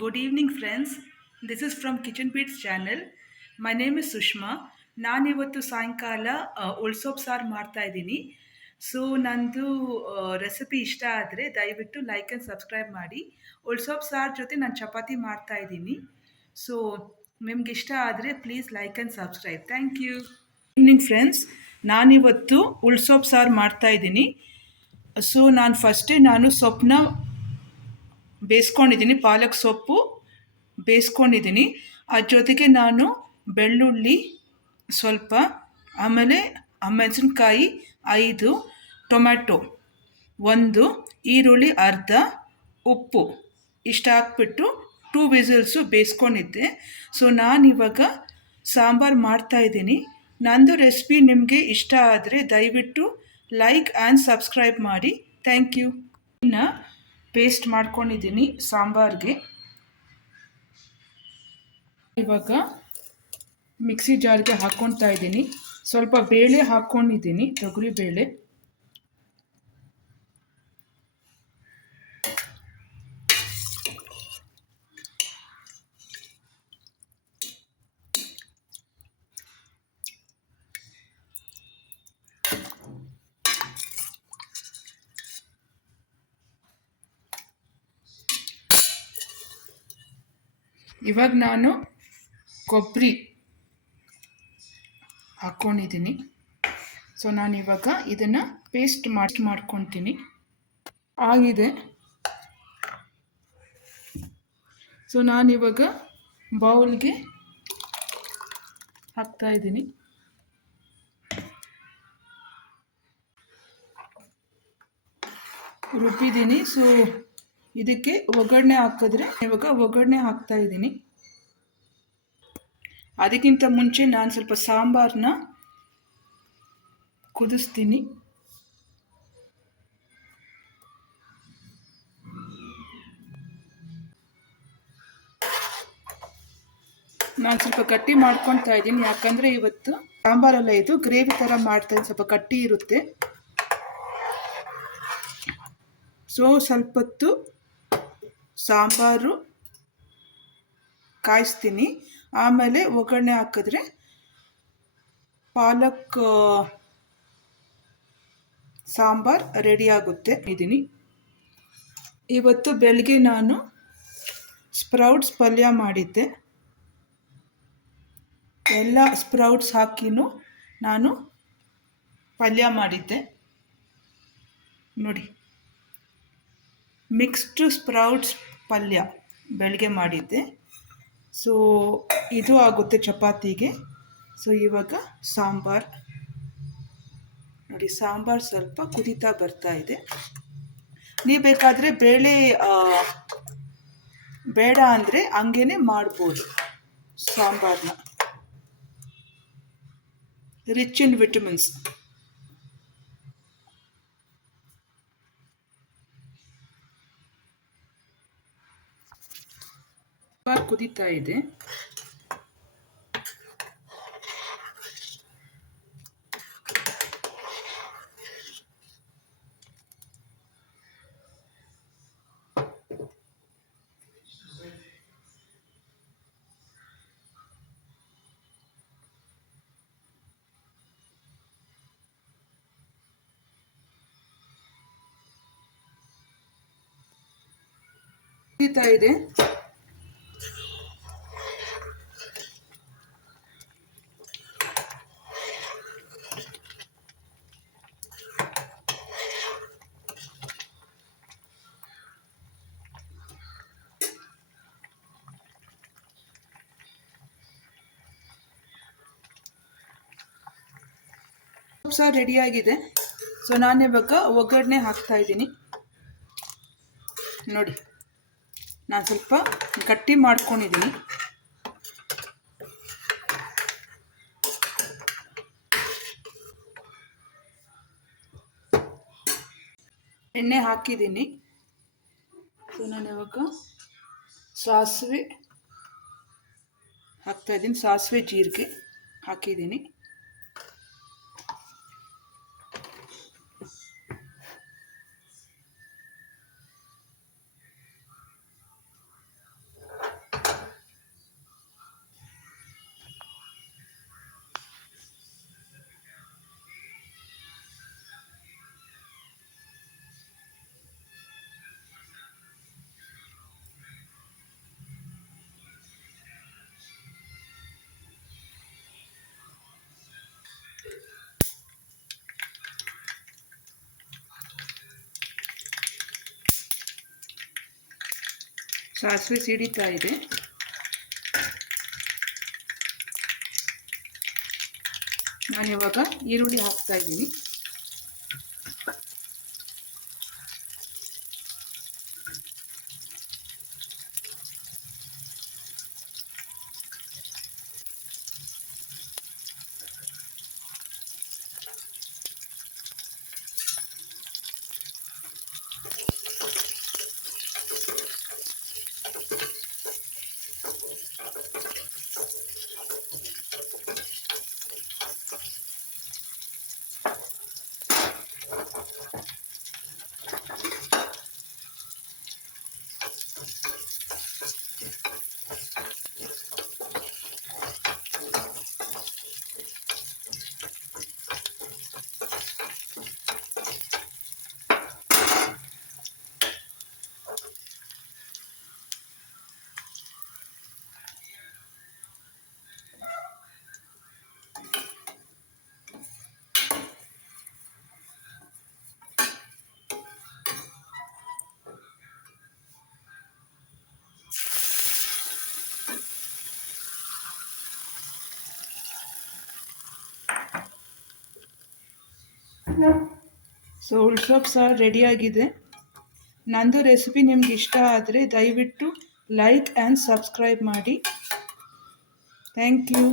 Good evening, friends. This is from Kitchen Beats channel. My name is Sushma. ನಾನಿವತ್ತು ಸಾಯಂಕಾಲ ಉಳ್ಸೊಪ್ಪು ಸಾರು ಮಾಡ್ತಾ ಇದ್ದೀನಿ. ಸೊ ನಂದು ರೆಸಿಪಿ ಇಷ್ಟ ಆದರೆ ದಯವಿಟ್ಟು ಲೈಕ್ ಆ್ಯಂಡ್ ಸಬ್ಸ್ಕ್ರೈಬ್ ಮಾಡಿ. ಉಳ್ಸೊಪ್ಪು ಸಾರು ಜೊತೆ ನಾನು ಚಪಾತಿ ಮಾಡ್ತಾ ಇದ್ದೀನಿ. ಸೊ ನಿಮ್ಗೆ ಇಷ್ಟ ಆದರೆ please like and subscribe. Thank you. Evening friends, ನಾನಿವತ್ತು ಉಳ್ಸೊಪ್ಪು ಸಾರು ಮಾಡ್ತಾ ಇದ್ದೀನಿ. ಸೊ ನಾನು ಸೊಪ್ಪನ್ನ ಬೇಯಿಸ್ಕೊಂಡಿದ್ದೀನಿ, ಪಾಲಕ್ ಸೊಪ್ಪು ಬೇಯಿಸ್ಕೊಂಡಿದ್ದೀನಿ. ಅದ್ರ ಜೊತೆಗೆ ನಾನು ಬೆಳ್ಳುಳ್ಳಿ ಸ್ವಲ್ಪ, ಆಮೇಲೆ ಮೆಣಸಿನ್ಕಾಯಿ 5, ಟೊಮ್ಯಾಟೊ 1, ಈರುಳ್ಳಿ ಅರ್ಧ, ಉಪ್ಪು ಇಷ್ಟು ಹಾಕ್ಬಿಟ್ಟು 2 ವಿಸಿಲ್ಸು ಬೇಯಿಸ್ಕೊಂಡಿದ್ದೆ. ಸೊ ನಾನಿವಾಗ ಸಾಂಬಾರು ಮಾಡ್ತಾಯಿದ್ದೀನಿ. ನಂದು ರೆಸಿಪಿ ನಿಮಗೆ ಇಷ್ಟ ಆದರೆ ದಯವಿಟ್ಟು ಲೈಕ್ ಆ್ಯಂಡ್ ಸಬ್ಸ್ಕ್ರೈಬ್ ಮಾಡಿ. Thank you. ಇನ್ನು ಪೇಸ್ಟ್ ಮಾಡ್ಕೊಂಡಿದ್ದೀನಿ ಸಾಂಬಾರಿಗೆ. ಇವಾಗ ಮಿಕ್ಸಿ ಜಾರ್ಗೆ ಹಾಕ್ಕೊತಾ ಇದ್ದೀನಿ. ಸ್ವಲ್ಪ ಬೇಳೆ ಹಾಕ್ಕೊಂಡಿದ್ದೀನಿ, ತೊಗರಿ ಬೇಳೆ. ಇವಾಗ ನಾನು ಕೊಬ್ಬರಿ ಹಾಕ್ಕೊಂಡಿದ್ದೀನಿ. ಸೊ ನಾನಿವಾಗ ಇದನ್ನು ಪೇಸ್ಟ್ ಮಾಡ್ಕೊತೀನಿ. ಆಗಿದೆ. ಸೊ ನಾನಿವಾಗ ಬೌಲ್ಗೆ ಹಾಕ್ತಾಯಿದ್ದೀನಿ. ರುಬ್ಬಿದ್ದೀನಿ. ಸೊ ಇದಕ್ಕೆ ಒಗ್ಗರಣೆ ಹಾಕಿದ್ರೆ ಇವಾಗ ಒಗ್ಗರಣೆ ಹಾಕ್ತಾಯಿದ್ದೀನಿ. ಅದಕ್ಕಿಂತ ಮುಂಚೆ ನಾನು ಸ್ವಲ್ಪ ಸಾಂಬಾರನ್ನ ಕುದಿಸ್ತೀನಿ. ನಾನು ಸ್ವಲ್ಪ ಗಟ್ಟಿ ಮಾಡ್ಕೊತಾ ಇದ್ದೀನಿ, ಯಾಕಂದರೆ ಇವತ್ತು ಸಾಂಬಾರೆಲ್ಲ ಇದು ಗ್ರೇವಿ ಥರ ಮಾಡ್ತಾಯಿದ್ದೀನಿ, ಸ್ವಲ್ಪ ಗಟ್ಟಿ ಇರುತ್ತೆ. ಸೊ ಸ್ವಲ್ಪ ಹೊತ್ತು ಸಾಂಬಾರು ಕಾಯಿಸ್ತೀನಿ, ಆಮೇಲೆ ಒಗ್ಗರಣೆ ಹಾಕಿದ್ರೆ ಪಾಲಕ್ ಸಾಂಬಾರು ರೆಡಿ ಆಗುತ್ತೆ. ಇವತ್ತು ಬೆಳಗ್ಗೆ ನಾನು ಸ್ಪ್ರೌಟ್ಸ್ ಪಲ್ಯ ಮಾಡಿದ್ದೆ. ಎಲ್ಲ ಸ್ಪ್ರೌಟ್ಸ್ ಹಾಕಿನೂ ನಾನು ಪಲ್ಯ ಮಾಡಿದ್ದೆ. ನೋಡಿ, ಮಿಕ್ಸ್ಡ್ ಸ್ಪ್ರೌಟ್ಸ್ ಪಲ್ಯ ಬೆಳಗ್ಗೆ ಮಾಡಿದ್ದೆ. ಸೊ ಇದು ಆಗುತ್ತೆ ಚಪಾತಿಗೆ. ಸೊ ಇವಾಗ ಸಾಂಬಾರು ನೋಡಿ, ಸಾಂಬಾರು ಸ್ವಲ್ಪ ಕುದೀತಾ ಬರ್ತಾ ಇದೆ. ನೀವು ಬೇಕಾದರೆ ಬೇಳೆ ಬೇಡ ಅಂದರೆ ಹಂಗೇ ಮಾಡ್ಬೋದು. ಸಾಂಬಾರನ್ನ ರಿಚ್ ಇನ್ ವಿಟಮಿನ್ಸ್. ಕುದೀತಾ ಇದೆ. ಕುದೀತಾ ಇದೆ. ಸಾರು ರೆಡಿಯಾಗಿದೆ. ಸೊ ನಾನಿವಾಗ ಒಗ್ಗರಣೆ ಹಾಕ್ತಾಯಿದ್ದೀನಿ. ನೋಡಿ, ನಾನು ಸ್ವಲ್ಪ ಗಟ್ಟಿ ಮಾಡ್ಕೊಂಡಿದ್ದೀನಿ. ಎಣ್ಣೆ ಹಾಕಿದ್ದೀನಿ. ಸೊ ನಾನಿವಾಗ ಸಾಸಿವೆ ಹಾಕ್ತಾಯಿದ್ದೀನಿ. ಸಾಸಿವೆ ಜೀರಿಗೆ ಹಾಕಿದ್ದೀನಿ. ಸಾಸಿವೆ ಸಿಡಿತಾ ಇದೆ. ನಾನಿವಾಗ ಈರುಳ್ಳಿ ಹಾಕ್ತಾ ಇದ್ದೀನಿ. ಸೊ ಉಳ್ಸೋಪ್ ಸಾರು ರೆಡಿಯಾಗಿದೆ. ನಂದು ರೆಸಿಪಿ ನಿಮ್ಗೆ ಇಷ್ಟ ಆದರೆ ದಯವಿಟ್ಟು ಲೈಕ್ ಆ್ಯಂಡ್ ಸಬ್ಸ್ಕ್ರೈಬ್ ಮಾಡಿ. Thank you.